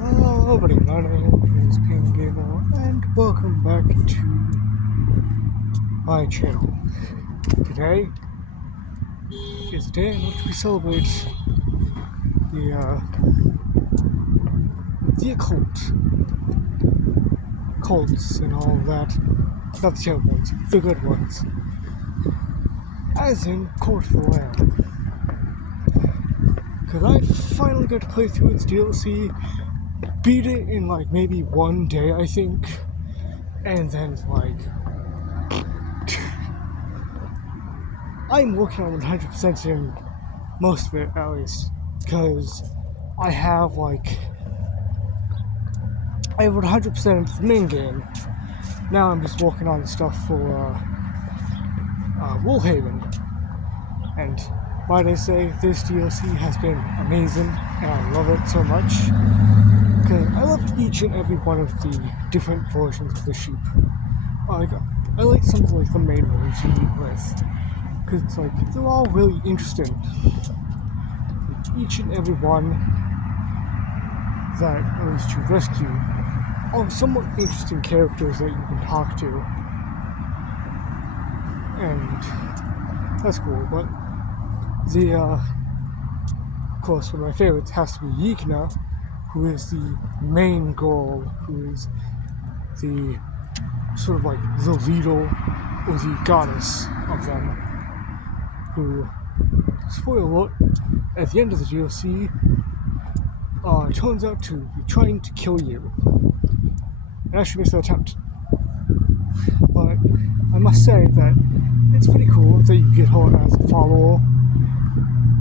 Hello everybody, my name is Pin Gamer and welcome back to my channel. Today is a day in which we celebrate the occult, cults and all that. Not the terrible ones, the good ones. As in Court of the Lamb. Because I finally got to play through its DLC, beat it in like maybe one day I think, and then I'm working on 100% in most of it at least, because I have 100% of the main game. Now I'm just working on stuff for Woolhaven, and might I say this DLC has been amazing, and I love it so much. Because I love each and every one of the different versions of the sheep. I like some of the main ones you meet with, because they're all really interesting. Each and every one that at least you rescue are somewhat interesting characters that you can talk to, and that's cool. But of course, one of my favorites has to be Yigna, who is the main girl, who is the sort of the leader or the goddess of them, who, spoiler alert, at the end of the DLC, turns out to be trying to kill you. And actually makes an attempt. But I must say that it's pretty cool that you get her as a follower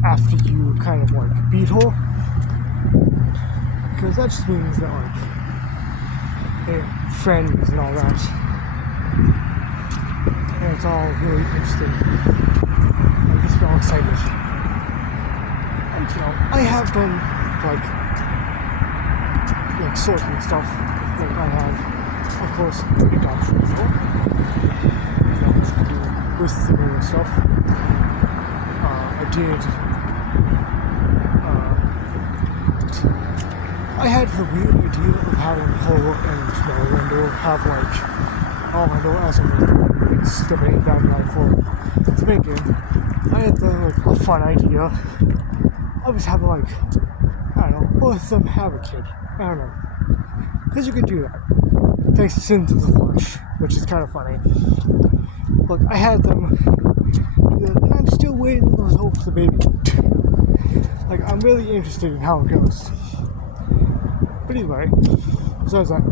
after you kind of beat her. Because that just means that they're friends and all that. And it's all really interesting. I just feel excited. And I have done sorting stuff. I have, of course, indoctrination. With the normal stuff. I had the weird idea of having her and Orlando have Orlando as the main bad guy for the main game. I had a fun idea. I was having both of them have a kid. I don't know. Because you can do that. Thanks to Sins of the Flesh, which is kind of funny. But I had them do that, and I'm still waiting on the result for the baby. I'm really interested in how it goes. But anyway, besides that,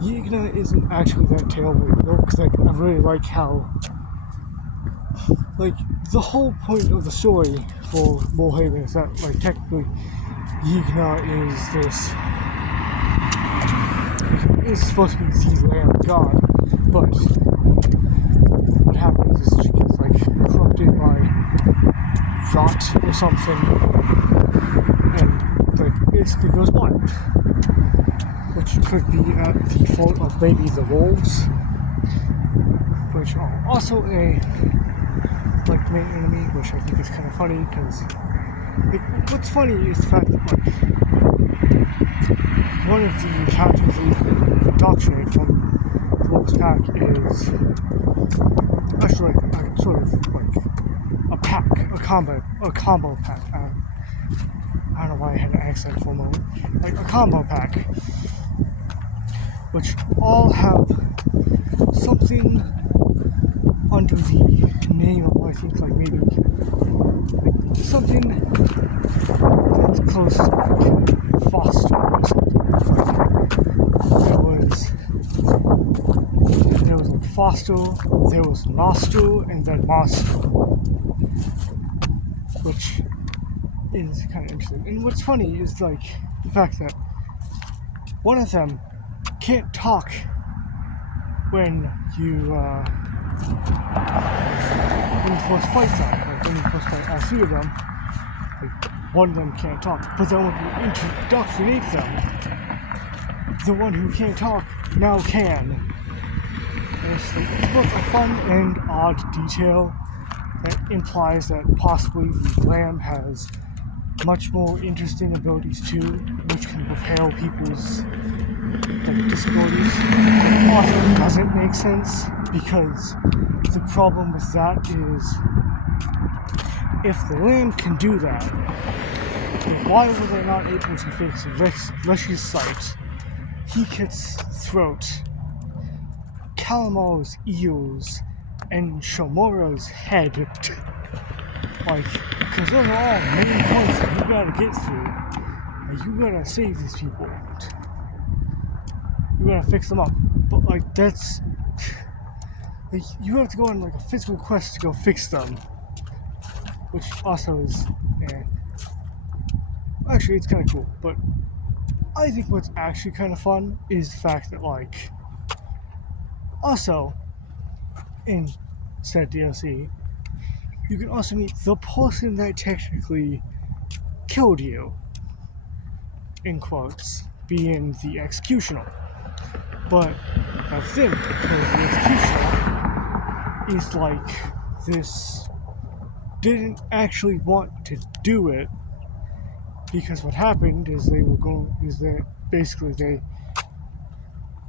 Yigna isn't actually that terrible either, because I really like how, the whole point of the story for Woolhaven is that, technically, Yigna is supposed to be the Lamb God, but what happens is she gets, corrupted by rot or something, and, basically goes blind. Which could be at the fault of maybe the wolves, which are also a main enemy, which I think is kind of funny, because what's funny is the fact that one of the characters you indoctrinate from the wolves pack is actually a pack, a combo pack. I don't know why I had an accent for a moment. A combo pack, which all have something under the name of, I think, maybe something that's close to foster or something. There was foster, there was noster, and then monster, which is kind of interesting. And what's funny is the fact that one of them can't talk when you first fight them. When you first fight all three of them, one of them can't talk. But then when you indoctrinate them, the one who can't talk now can. And it's both a fun and odd detail that implies that possibly the Lamb has much more interesting abilities too, which can propel people's like disabilities. Often doesn't make sense because the problem with that is if the land can do that, then why were they not able to fix Leshy's sight, Hekit's throat, Kalamar's ears, and Shomora's head? Like, because those are all main points that you gotta get through. And you gotta save these people. You gotta fix them up. But, like, that's... Like, you have to go on, like, a physical quest to go fix them. Which also is... Actually, it's kind of cool. But I think what's actually kind of fun is the fact that, like... Also, in said DLC, you can also meet the person that technically killed you, in quotes, being the executioner. But that's it, because the executioner is like this, didn't actually want to do it, because what happened is they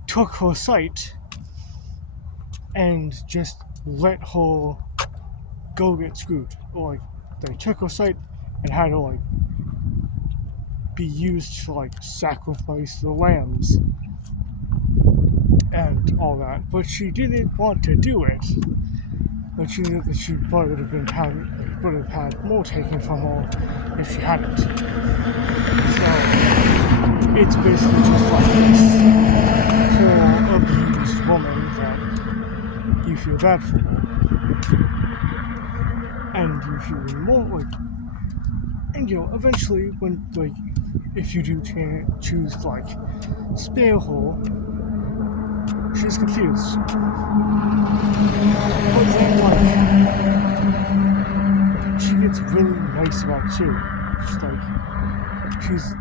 took her sight and just let her go get screwed. Or like they took her sight and had her like be used to like sacrifice the lambs and all that. But she didn't want to do it. But she knew that she probably would have had more taken from her if she hadn't. So it's basically just like this poor abused woman that you feel bad for her. And you feel more like, and eventually when like, if you do choose to like spare her, she's confused. But then like, she gets really nice about it too. She's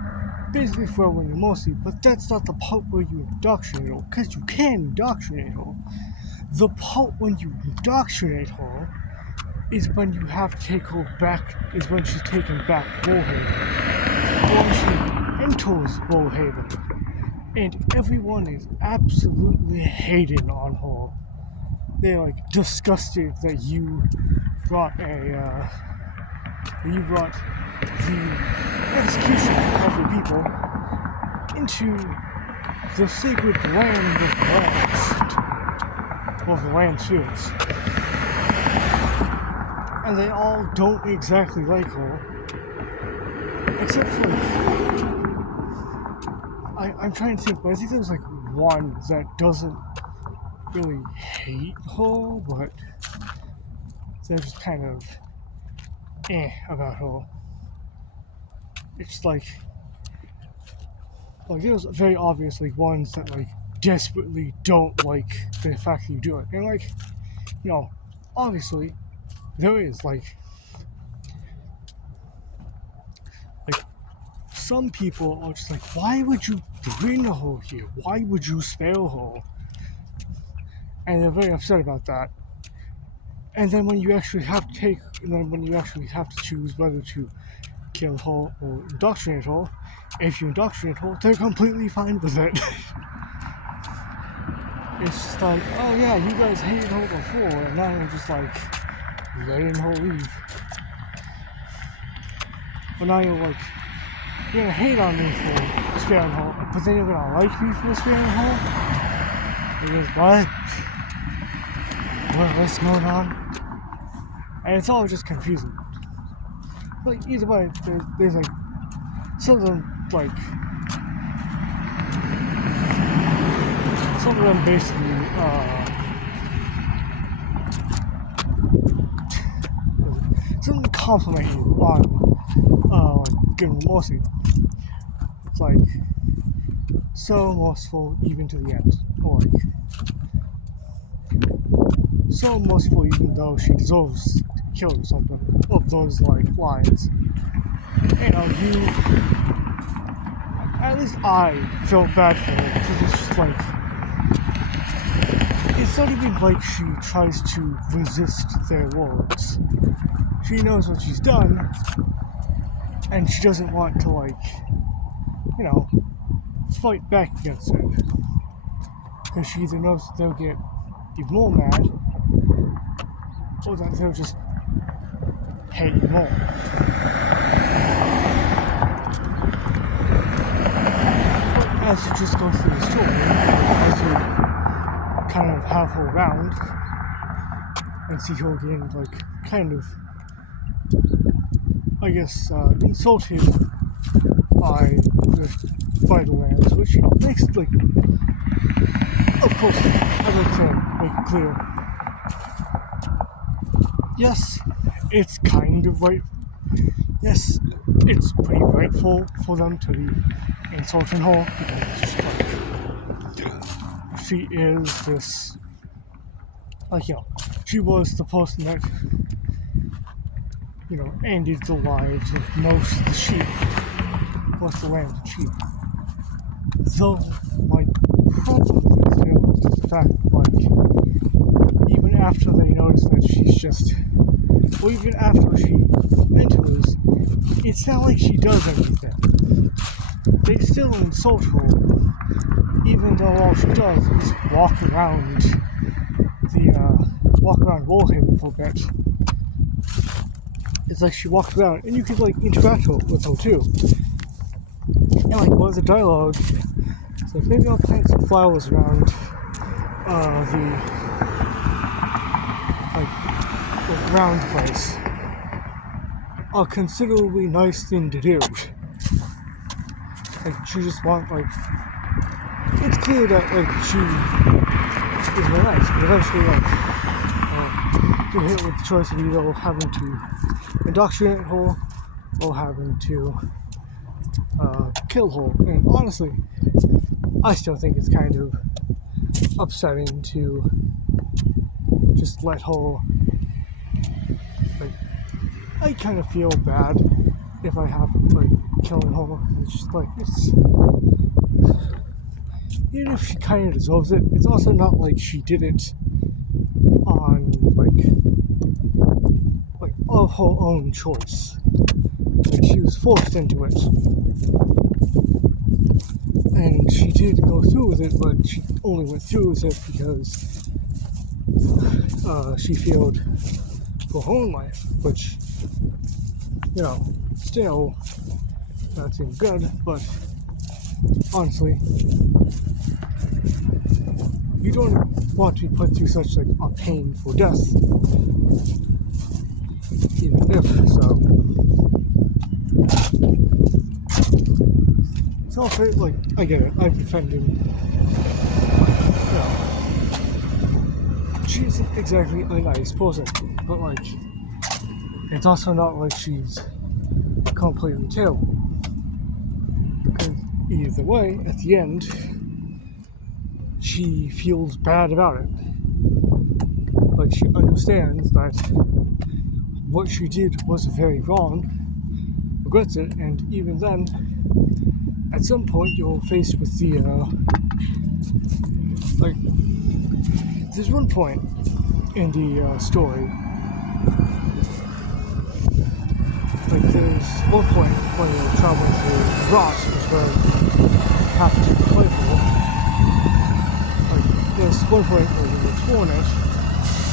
basically throwing you mostly, but that's not the part where you indoctrinate her, because you can indoctrinate her. The part when you indoctrinate her is when you have to take her back, is when she's taken back Woolhaven. Or she enters Woolhaven. And everyone is absolutely hating on her. They're like disgusted that you brought the execution of the people into the sacred land of the land fields. And they all don't exactly like her. Except for I'm trying to think, but I think there's like one that doesn't really hate her, but they're just kind of about her. It's like there's very obviously ones that like desperately don't like the fact that you do it. And like, obviously there is like some people are just like, why would you bring her here? Why would you spare her? And they're very upset about that. And then when you actually have to choose whether to kill her or indoctrinate her, if you indoctrinate her, they're completely fine with it. It's just like, oh yeah, you guys hated her before, and now you're just like letting her leave. But now you're like, you're gonna hate on me for sparing her, but then you're gonna like me for sparing her? You're just, what? What's going on? And it's all just confusing. Like, either way, there's like, some of them basically, some of them compliment you on, getting mercy. It's like, so merciful even to the end. Or like, so merciful even though she deserves to be killed or something. Of those, like, lines. At least I felt bad for her, because it's just like, it's not even like she tries to resist their words. She knows what she's done, and she doesn't want to, like, you know, fight back against it. Because she either knows that they'll get even more mad, or that they'll just hate you more. But as you just go through the story, as you kind of have her around, and see her getting, like, kind of, I guess, insulted by the Vitallands, which makes, like, of course, I'd like to make it clear, yes, it's kind of right, yes, it's pretty rightful for them to be insulting her, because it's just, like, she is this, like, you know, she was the person that, you know, ended the lives of most of the sheep, most of the lands of sheep. Though, my problem with it is just the fact that, like, even after they notice that she's just, or even after she enters, it's not like she does anything. They still insult her, even though all she does is walk around Woolhaven for a bit. It's like she walks around, and you can, like, interact with her too. And, like, one of the dialogue, it's like, maybe I'll plant some flowers around the ground place. A considerably nice thing to do. Like, she just wants, like, it's clear that, like, she is very nice, but eventually, like, you're hit with the choice of either having to indoctrinate her or having to kill her. And honestly, I still think it's kind of upsetting to just let her, like, I kind of feel bad if I have, like, killing her. It's just like, it's, even if she kind of deserves it, it's also not like she did it on, like of her own choice. Like, she was forced into it. And she did go through with it, but she only went through with it because she feared for her own life, which, you know, still not seem good, but honestly, you don't want to be put through such, like, a painful death, even if so. It's all fair, like, I get it, I'm defending, you know, she isn't exactly a nice person, but, like, it's also not like she's completely terrible. Because either way, at the end, she feels bad about it. Like, she understands that what she did was very wrong, regrets it, and even then, at some point, you're faced with the, like, there's one point in the story, like, there's one point when you're traveling through Rot, is where you have to fight for. Like, there's one point where you're torn it,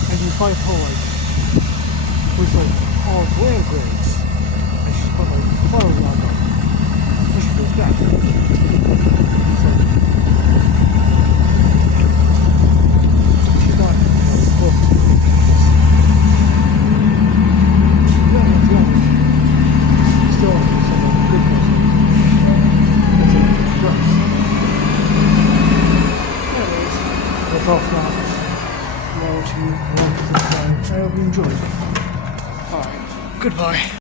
and you fight her, like, with, like, all land grades, and she's put, like, flowers on them, and she goes back. It's like, she's not supposed to be just, yeah, she's still someone good person. That's what she does. Anyways, that's all for now. I hope you enjoyed. Alright, goodbye.